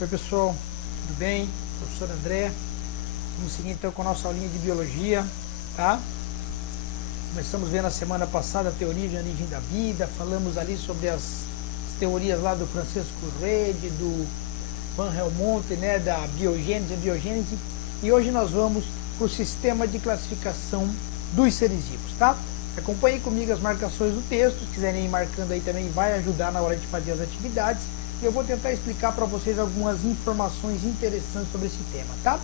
Oi pessoal, tudo bem? Professor André. Vamos seguir então com a nossa aulinha de biologia, tá? Começamos vendo a semana passada a teoria de origem da vida, falamos ali sobre as teorias lá do Francisco Rede, do Van Helmont, né, da biogênese, e hoje nós vamos para o sistema de classificação dos seres vivos, tá? Acompanhe comigo as marcações do texto, se quiserem ir marcando aí também vai ajudar na hora de fazer as atividades, e eu vou tentar explicar para vocês algumas informações interessantes sobre esse tema, tá?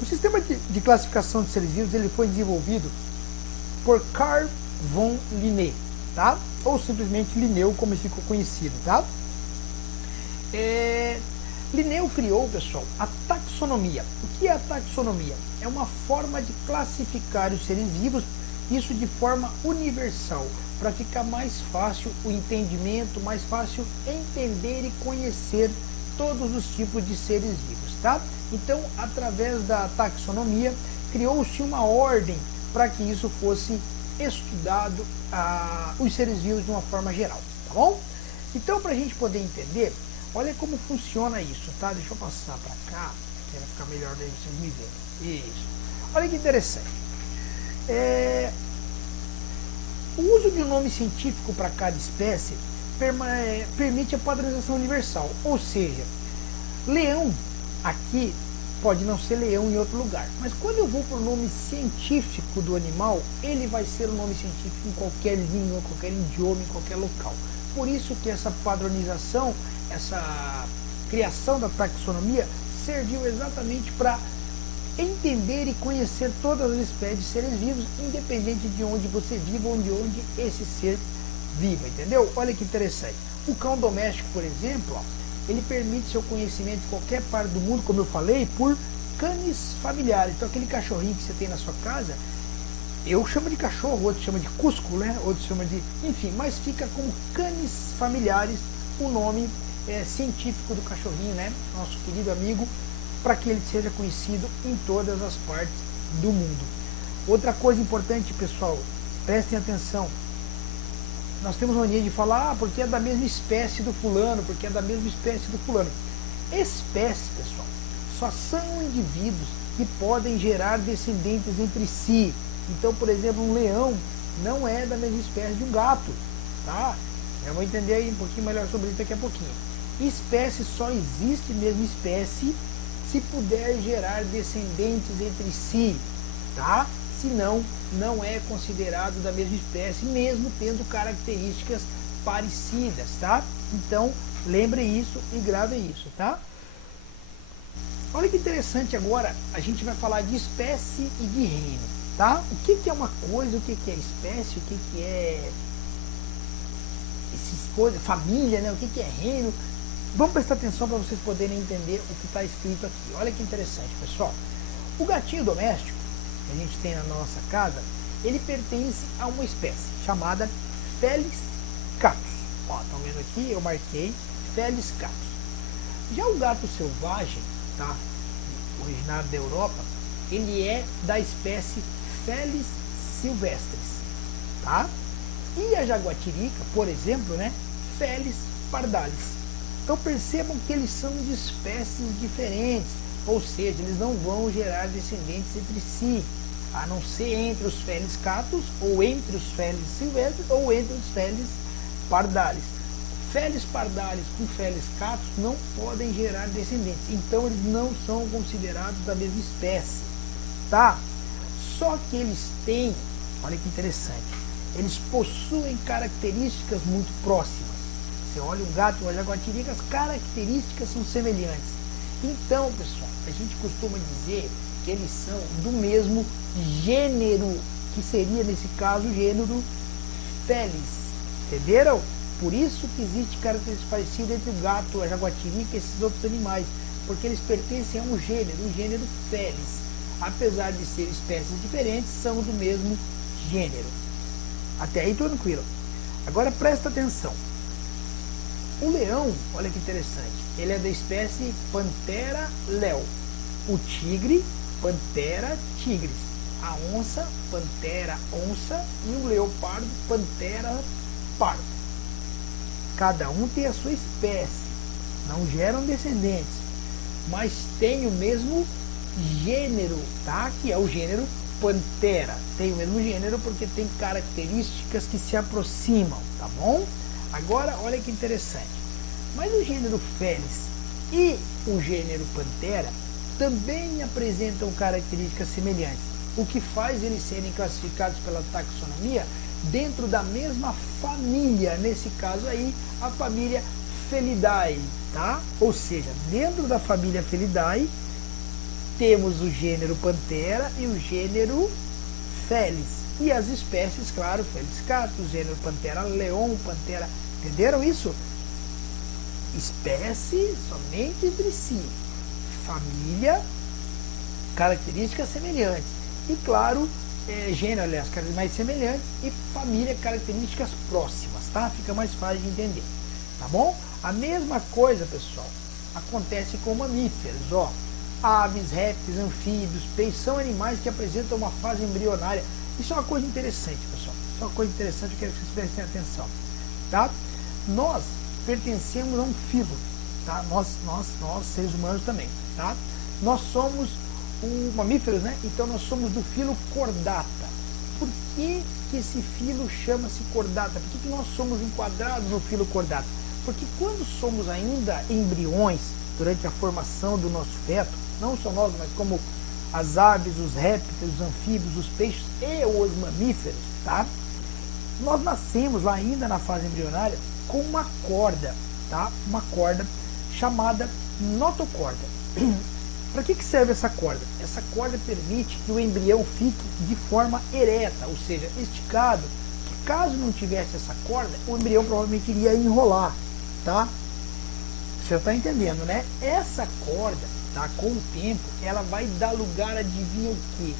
O sistema de classificação de seres vivos ele foi desenvolvido por Carl von Linné, tá? Ou simplesmente Linneu, como ele ficou conhecido, tá? Linneu criou, pessoal, a taxonomia. O que é a taxonomia? É uma forma de classificar os seres vivos, isso de forma universal, para ficar mais fácil o entendimento, mais fácil entender e conhecer todos os tipos de seres vivos, tá? Então, através da taxonomia, criou-se uma ordem para que isso fosse estudado, os seres vivos de uma forma geral, tá bom? Então, para a gente poder entender, olha como funciona isso, tá? Deixa eu passar para cá, que vai ficar melhor daí vocês me verem. Isso. Olha que interessante. O uso de um nome científico para cada espécie permite a padronização universal, ou seja, leão aqui pode não ser leão em outro lugar, mas quando eu vou para o nome científico do animal, ele vai ser o nome científico em qualquer língua, em qualquer idioma, em qualquer local. Por isso que essa padronização, essa criação da taxonomia serviu exatamente para entender e conhecer todas as espécies de seres vivos, independente de onde você viva ou de onde esse ser viva, entendeu? Olha que interessante. O cão doméstico, por exemplo, ó, ele permite seu conhecimento em qualquer parte do mundo, como eu falei, por canis familiares. Então aquele cachorrinho que você tem na sua casa, eu chamo de cachorro, outro chama de cusco, né? Outro chama de... enfim, mas fica como canis familiares o nome científico do cachorrinho, né? Nosso querido amigo, para que ele seja conhecido em todas as partes do mundo. Outra coisa importante, pessoal, prestem atenção. Nós temos mania de falar, porque é da mesma espécie do fulano, porque é da mesma espécie do fulano. Espécie, pessoal, só são indivíduos que podem gerar descendentes entre si. Então, por exemplo, um leão não é da mesma espécie de um gato, tá? Já vou entender aí um pouquinho melhor sobre isso daqui a pouquinho. Espécie só existe mesmo espécie se puder gerar descendentes entre si, tá? Senão, não é considerado da mesma espécie, mesmo tendo características parecidas, tá? Então, lembre isso e grave isso, tá? Olha que interessante agora, a gente vai falar de espécie e de reino, tá? O que é uma coisa, o que é espécie, o que é essas coisas, família, né? O que é reino? Vamos prestar atenção para vocês poderem entender o que está escrito aqui. Olha que interessante, pessoal. O gatinho doméstico que a gente tem na nossa casa, ele pertence a uma espécie chamada Felis catus. Ó, estão vendo aqui? Eu marquei Felis catus. Já o gato selvagem, tá? Originário da Europa, ele é da espécie Felis silvestris, tá? E a jaguatirica, por exemplo, né? Felis pardalis. Então percebam que eles são de espécies diferentes, ou seja, eles não vão gerar descendentes entre si, a não ser entre os Felis catus, ou entre os Felis silvestres, ou entre os Felis pardalis. Felis pardalis com Felis catus não podem gerar descendentes, então eles não são considerados da mesma espécie, tá? Só que eles têm, olha que interessante, eles possuem características muito próximas. Você olha um gato e uma jaguatirica, as características são semelhantes. Então, pessoal, a gente costuma dizer que eles são do mesmo gênero, que seria, nesse caso, o gênero Felis. Entenderam? Por isso que existe características parecidas entre o gato, a jaguatirica e esses outros animais, porque eles pertencem a um gênero Felis. Apesar de serem espécies diferentes, são do mesmo gênero. Até aí tranquilo. Agora presta atenção. O leão, olha que interessante, ele é da espécie Panthera leo. O tigre, Panthera tigris. A onça, Panthera onça. E o leopardo, Panthera pardo. Cada um tem a sua espécie. não geram descendentes, mas têm o mesmo gênero, tá? Que é o gênero Panthera. Tem o mesmo gênero porque tem características que se aproximam, tá bom? Agora, olha que interessante. Mas o gênero Felis e o gênero Panthera também apresentam características semelhantes, o que faz eles serem classificados pela taxonomia dentro da mesma família, nesse caso aí, a família Felidae, tá? Ou seja, dentro da família Felidae, temos o gênero Panthera e o gênero Felis. E as espécies, claro, Felis catus, gênero Panthera leon, Panthera... Entenderam isso? Espécie somente entre si. Família, características semelhantes. E, claro, gênero, aliás, características mais semelhantes. E família, características próximas, tá? Fica mais fácil de entender. Tá bom? A mesma coisa, pessoal, acontece com mamíferos, ó. Aves, répteis, anfíbios, peixes são animais que apresentam uma fase embrionária. Isso é uma coisa interessante, pessoal. Isso é uma coisa interessante, eu quero que vocês prestem atenção, tá? Nós pertencemos a um filo, tá? Nós seres humanos também, tá? Nós somos mamíferos, né? Então nós somos do filo Chordata. Por que esse filo chama-se Chordata? Por que nós somos enquadrados no filo Chordata? Porque quando somos ainda embriões, durante a formação do nosso feto, não só nós, mas como as aves, os répteis, os anfíbios, os peixes e os mamíferos, tá? Nós nascemos lá ainda na fase embrionária com uma corda, tá? Uma corda chamada notocorda. Para que serve essa corda? Essa corda permite que o embrião fique de forma ereta, ou seja, esticado, que caso não tivesse essa corda, o embrião provavelmente iria enrolar, tá? Você está entendendo, né? Essa corda, tá? Com o tempo, ela vai dar lugar, adivinha o quê?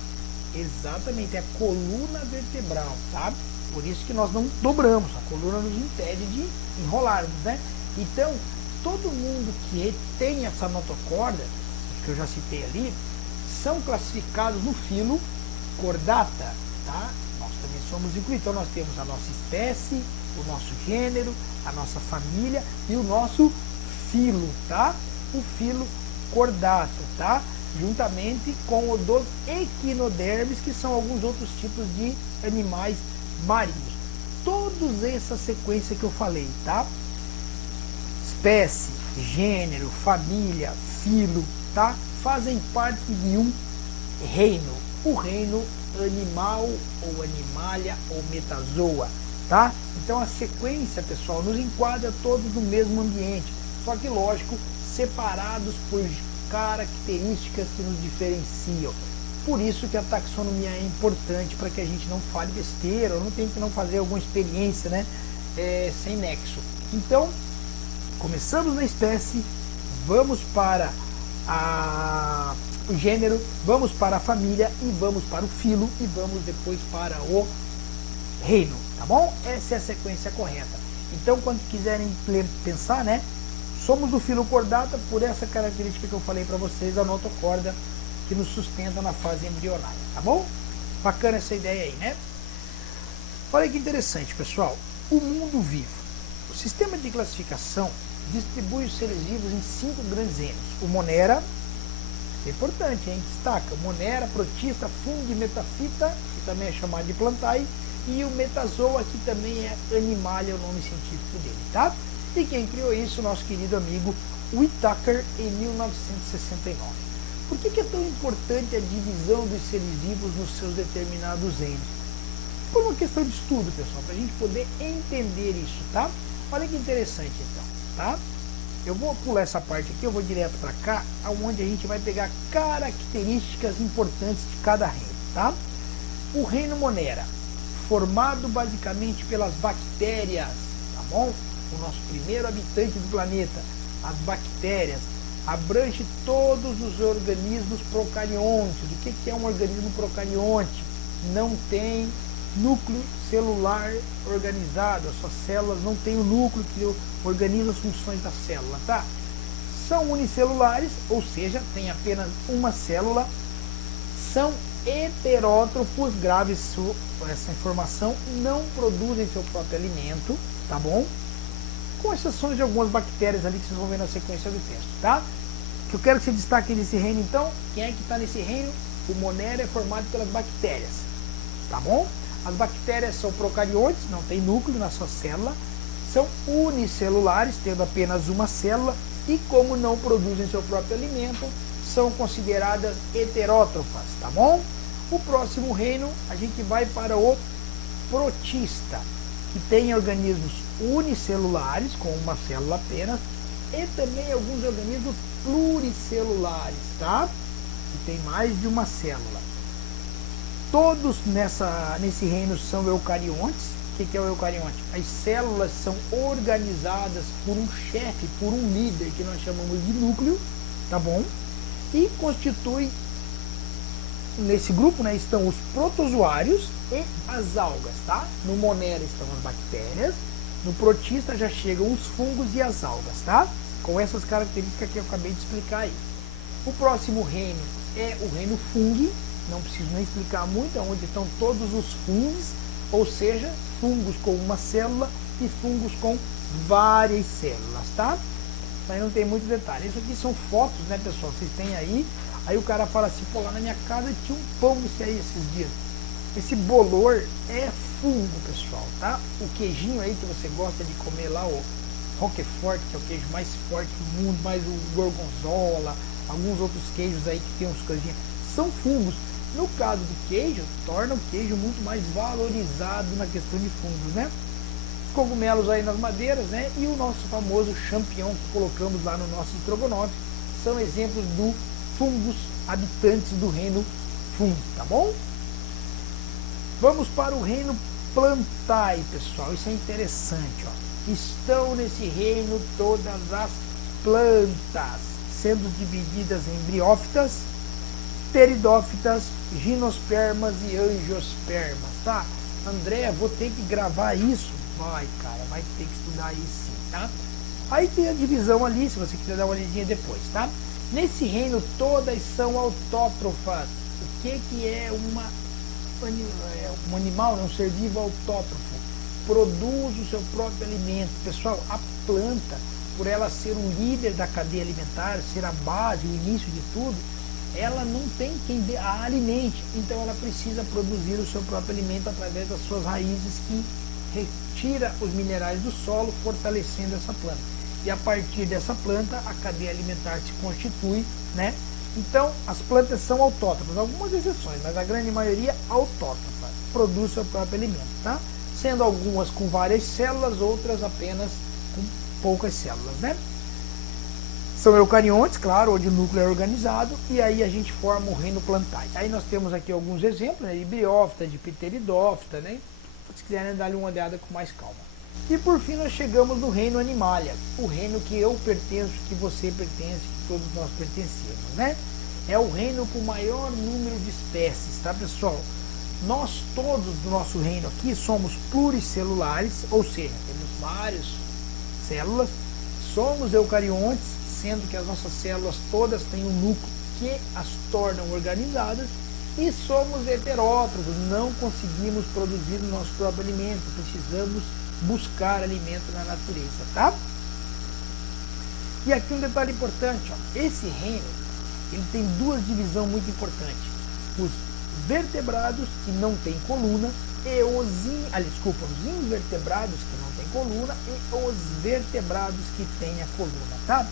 Exatamente, é a coluna vertebral, tá? Por isso que nós não dobramos, a coluna nos impede de enrolarmos, né? Então, todo mundo que tem essa notocorda, que eu já citei ali, são classificados no filo Chordata, tá? Nós também somos incluídos. Então, nós temos a nossa espécie, o nosso gênero, a nossa família e o nosso filo, tá? O filo Chordata, tá? Juntamente com o dos equinodermes, que são alguns outros tipos de animais marinhos. Todos essa sequência que eu falei, tá? Espécie, gênero, família, filo, tá? Fazem parte de um reino, o reino animal ou animalia ou metazoa, tá? Então a sequência, pessoal, nos enquadra todos no mesmo ambiente, só que, lógico, separados por características que nos diferenciam. Por isso que a taxonomia é importante, para que a gente não fale besteira, ou não tenha que não fazer alguma experiência, né, sem nexo. Então, começamos na espécie, vamos para o gênero, vamos para a família, e vamos para o filo, e vamos depois para o reino, tá bom? Essa é a sequência correta. Então, quando quiserem pensar, né, somos do filo Chordata por essa característica que eu falei para vocês, a notocorda, que nos sustenta na fase embrionária, tá bom? Bacana essa ideia aí, né? Olha que interessante, pessoal. O mundo vivo. O sistema de classificação distribui os seres vivos em 5 grandes reinos. O Monera, é importante, hein? Destaca. Monera, Protista, Fungi, Metafita, que também é chamado de Plantae, e o Metazoa, que também é Animalia, é o nome científico dele, tá? E quem criou isso? Nosso querido amigo Whittaker, em 1969. Por que é tão importante a divisão dos seres vivos nos seus determinados reinos? Por uma questão de estudo, pessoal, para a gente poder entender isso, tá? Olha que interessante, então, tá? Eu vou pular essa parte aqui, eu vou direto para cá, onde a gente vai pegar características importantes de cada reino, tá? O reino Monera, formado basicamente pelas bactérias, tá bom? O nosso primeiro habitante do planeta, as bactérias, abrange todos os organismos procariontes. O que é um organismo procarionte? Não tem núcleo celular organizado, as suas células não têm o núcleo que organiza as funções da célula, tá? São unicelulares, ou seja, tem apenas uma célula, são heterótrofos, grave essa informação, não produzem seu próprio alimento, tá bom? com exceções de algumas bactérias ali que vocês vão ver na sequência do texto, tá? Que eu quero que você destaque nesse reino, então, quem é que está nesse reino? O Monera é formado pelas bactérias, tá bom? As bactérias são procariontes, não tem núcleo na sua célula, são unicelulares, tendo apenas uma célula, e como não produzem seu próprio alimento, são consideradas heterótrofas, tá bom? O próximo reino, a gente vai para o protista, que tem organismos unicelulares, com uma célula apenas, e também alguns organismos pluricelulares, tá? Que tem mais de uma célula. Todos nesse reino são eucariontes. O que é o eucarionte? As células são organizadas por um chefe, por um líder, que nós chamamos de núcleo, tá bom? E constitui, nesse grupo, né, estão os protozoários e as algas, tá? No Monera estão as bactérias, no protista já chegam os fungos e as algas, tá? Com essas características que eu acabei de explicar aí. O próximo reino é o reino fungi, não preciso nem explicar muito, onde estão todos os fungos, ou seja, fungos com uma célula e fungos com várias células, tá? Aí não tem muito detalhe. Isso aqui são fotos, né, pessoal? Vocês têm aí. Aí o cara fala assim, pô, lá na minha casa tinha um pão desse aí esses dias. Esse bolor é fungo, pessoal, tá? O queijinho aí que você gosta de comer lá, o Roquefort, que é o queijo mais forte do mundo, mais o gorgonzola, alguns outros queijos aí que tem uns coisinhas, são fungos. No caso do queijo, torna o queijo muito mais valorizado na questão de fungos, né? Os cogumelos aí nas madeiras, né? E o nosso famoso champignon que colocamos lá no nosso estrogonofe são exemplos do fungos habitantes do reino fungo, tá bom? Vamos para o reino plantae, pessoal. Isso é interessante, ó. Estão nesse reino todas as plantas, sendo divididas em briófitas, pteridófitas, gimnospermas e angiospermas, tá? André, vou ter que gravar isso? Vai, cara, vai ter que estudar isso sim, tá? Aí tem a divisão ali, se você quiser dar uma olhadinha depois, tá? Nesse reino todas são autótrofas. O que é um animal, um ser vivo autótrofo? Produz o seu próprio alimento. Pessoal, a planta, por ela ser um líder da cadeia alimentar, ser a base, o início de tudo, ela não tem quem a alimente, então ela precisa produzir o seu próprio alimento através das suas raízes, que retira os minerais do solo, fortalecendo essa planta. E a partir dessa planta, a cadeia alimentar se constitui, né? Então, as plantas são autótrofas, algumas exceções, mas a grande maioria autótrofa, produz o seu próprio alimento, tá? Sendo algumas com várias células, outras apenas com poucas células, né? São eucariontes, claro, onde o núcleo é organizado, e aí a gente forma o reino plantae. Aí nós temos aqui alguns exemplos, né, de briófita, de pteridófita, né? Se quiserem dar uma olhada com mais calma. E por fim nós chegamos no reino animalia, o reino que eu pertenço, que você pertence, que todos nós pertencemos, né? É o reino com o maior número de espécies, tá, pessoal? Nós todos do nosso reino aqui somos pluricelulares, ou seja, temos várias células, somos eucariontes, sendo que as nossas células todas têm um núcleo que as tornam organizadas, e somos heterótrofos, não conseguimos produzir o nosso próprio alimento, precisamos buscar alimento na natureza, tá? E aqui um detalhe importante, ó, esse reino, ele tem duas divisões muito importantes, os vertebrados, que não têm coluna, e os invertebrados, que não têm coluna, e os vertebrados que têm a coluna, tá?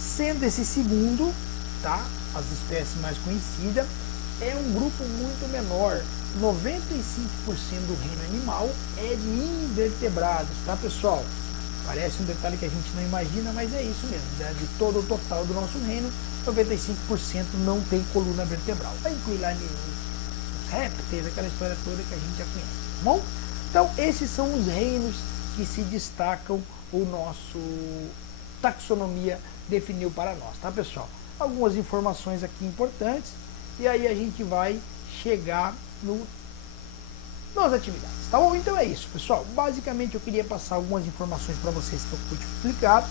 Sendo esse segundo, tá, as espécies mais conhecidas, é um grupo muito menor. 95% do reino animal é de invertebrados, tá, pessoal? Parece um detalhe que a gente não imagina, mas é isso mesmo, né? De todo o total do nosso reino, 95% não tem coluna vertebral. Vai incluir lá os répteis, aquela história toda que a gente já conhece, tá bom? Então, esses são os reinos que se destacam, o nosso taxonomia definiu para nós, tá, pessoal? Algumas informações aqui importantes, e aí a gente vai chegar nas atividades, tá bom? Então é isso, pessoal. Basicamente eu queria passar algumas informações para vocês que eu pude explicar,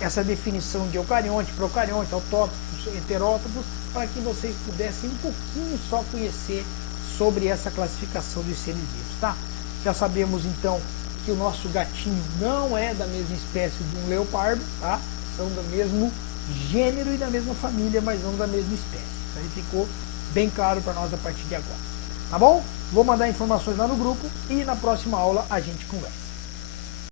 essa definição de eucarionte, procarionte, autótrofos, heterótrofos, para que vocês pudessem um pouquinho só conhecer sobre essa classificação dos seres vivos, tá? Já sabemos então que o nosso gatinho não é da mesma espécie de um leopardo, tá? São do mesmo gênero e da mesma família, mas não da mesma espécie. Isso aí ficou bem claro para nós a partir de agora. Tá bom? Vou mandar informações lá no grupo e na próxima aula a gente conversa.